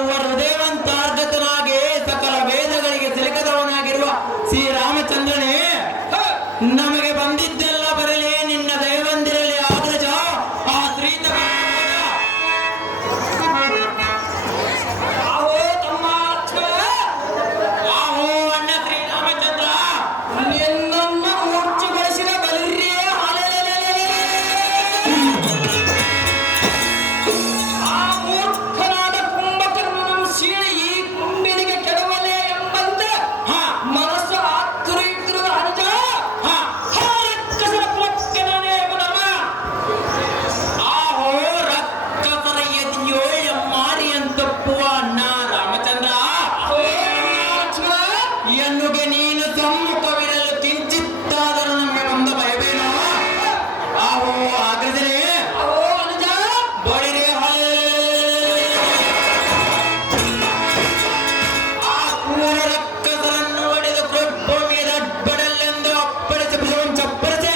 ಸರ್ವ ಹೃದಯವಂತಾರ್ಗತನಾಗಿ ಸಕಲ ವೇದಗಳಿಗೆ ಸಿಲುಕದವನಾಗಿರುವ ಶ್ರೀರಾಮಚಂದ್ರನೇ, ನಮಗೆ ಬಂದಿದ್ದೆಲ್ಲ ಬರಲಿ, ನಿನ್ನ ದಯವಂದಿರಲಿ. ಅಗ್ರಜ ಆ ಶ್ರೀತ ಆಹೋ ತಮ್ಮ ಲಕ್ಷ್ಮಣ, ಆಹೋ ಅಣ್ಣ ಶ್ರೀರಾಮಚಂದ್ರ, ನಿನ್ನನ್ನ ಮೂರ್ಛೆಗೊಳಿಸಿದ ಬಲಿರ್ರಿಯೇ ಆ ಮೂರ್ಖನಾದ ಕುಂಭಕರ್ಣನ ಸೀಳಿ ಈ ಕುಂಬಿನಿಗೆ ಕೆಡವಲೇ ಎಂಬಂತೆ ಮನಸ್ಸು ಆತುರಿಯುತ್ತಿರುವ ಅನುಜ, ರಕ್ಕಸರ ಕುಲಕ್ಕೆ ನಾನೇ ಮನವ. ಆಹೋ ರಕ್ಕಸರ ಎದೆಯೋ ಎಮ್ಮಾರಿ ಅಂತಪ್ಪುವ ಅಣ್ಣ ರಾಮಚಂದ್ರ, ಆಹೋ ಲಕ್ಷ್ಮಣ, ಎನ್ನುಗೆ ನೀನು ಸಮ್ಮುಖವಿರಲು ಕಿಂಚಿತ್ತಾದರೂ ನಮಗೆ ಬಂದ ಭಯವೇನೋ? ಆಹೋ ಅಗ್ರಜನೇ, ಆಹೋ ಅನುಜ, ಬಳಿರೆ ಆ ಕೂರ ರಕ್ಕಸರನ್ನು ಹೊಡೆದು ಭೂಮಿಯ ದಡ್ಬಡಲ್ಲೆಂದು ಅಪ್ಪಳಿಸಿ ಭುಜವನ್ನು ಚಪ್ಪರಿಸಿ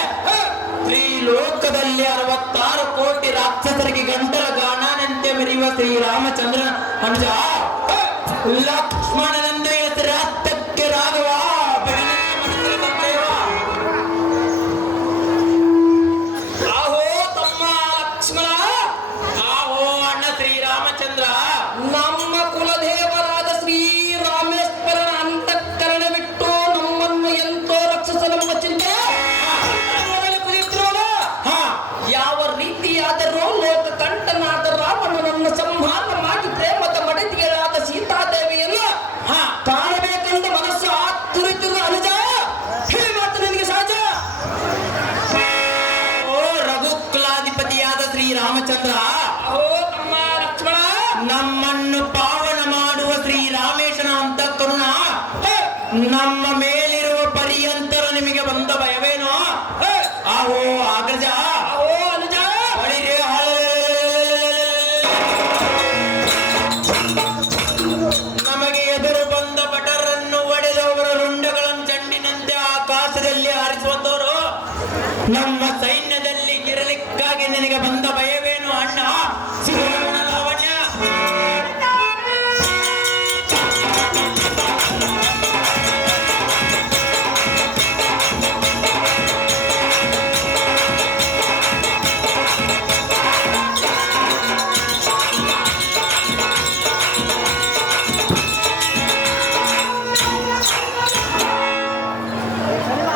ತ್ರಿಲೋಕದಲ್ಲಿ 66 ಕೋಟಿ ರಾಕ್ಷಸರಿಗೆ ಗಂಟಲ ಗಾಣನಂತೆ ಮೆರೆಯುವ ಶ್ರೀರಾಮಚಂದ್ರನ ಅನುಜ ಲಕ್ಷ್ಮಣನೆಂದು ಹೆಸರಾತ್ತಕ್ಕೆ ರಾಘವ ಬೆಳಗಿನ ಮನಸ್ಸಿನ ಸಂದೇವ. ಆಹೋ ತಮ್ಮ ಲಕ್ಷ್ಮಣ, ಆಹೋ ಅಣ್ಣ ಶ್ರೀರಾಮಚಂದ್ರ, ನಮ್ಮ ಕುಲದೇವರಾದ ಶ್ರೀರಾಮೇಶ್ವರನ ಅಂತಃಕರಣ ಬಿಟ್ಟು ನಮ್ಮನ್ನು ಎಂತೋ ರಕ್ಷಿಸಲೆಂಬ ಚಿಂತೆ ನಮ್ಮಲ್ಲಿ ಕುಳಿತಿರೋಣ. ಹಾ ಯಾವ ರೀತಿಯಾದರೂ ಲೋಕ ಕಂಠನಾದ ರಾವಣನನ್ನು ಸಂಹಾರ ಮಾಡಿ ಪ್ರೇಮದ ಮಡದಿಗಳಾದ ಸೀತಾದೇವಿಯನ್ನು ಹಾ ಕಾಣಬೇಕೆಂದು ಮನಸ್ಸು ಆತುರಿತಿರುವ ಅನುಜ, ಈ ಮಾತು ನಿನಗೆ ಸಹಜ. ಓ ರಘುಕುಲಾಧಿಪತಿಯಾದ ಶ್ರೀರಾಮಚಂದ್ರ, ಆಹೋ ತಮ್ಮ ಲಕ್ಷ್ಮಣ, ನಮ್ಮನ್ನು ಪಾವನ ಮಾಡುವ ಶ್ರೀರಾಮೇಶನ ಅಂತಃಕರುಣ ನಮ್ಮ ಮೇಲಿರುವ ಪರ್ಯಂತರ ನಿಮಗೆ ಬಂದ ಭಯವೇನೋ? ಆಹೋ ಅಗ್ರಜ, ಆಹೋ ಅನುಜ, ಬಳಿರೆ ನಮಗೆ ಎದುರು ಬಂದ ಭಟರನ್ನು ಒಡೆದವರ ರುಂಡಗಳನ್ನು ಚೆಂಡಿನಂತೆ ಆಕಾಶದಲ್ಲಿ ಹಾರಿಸುವಂತವರು ನಮ್ಮ ಸೈನ್ಯದಲ್ಲಿ ಇರಲಿಕ್ಕಾಗಿ ನಿನಗೆ ಬಂದ ಭಯ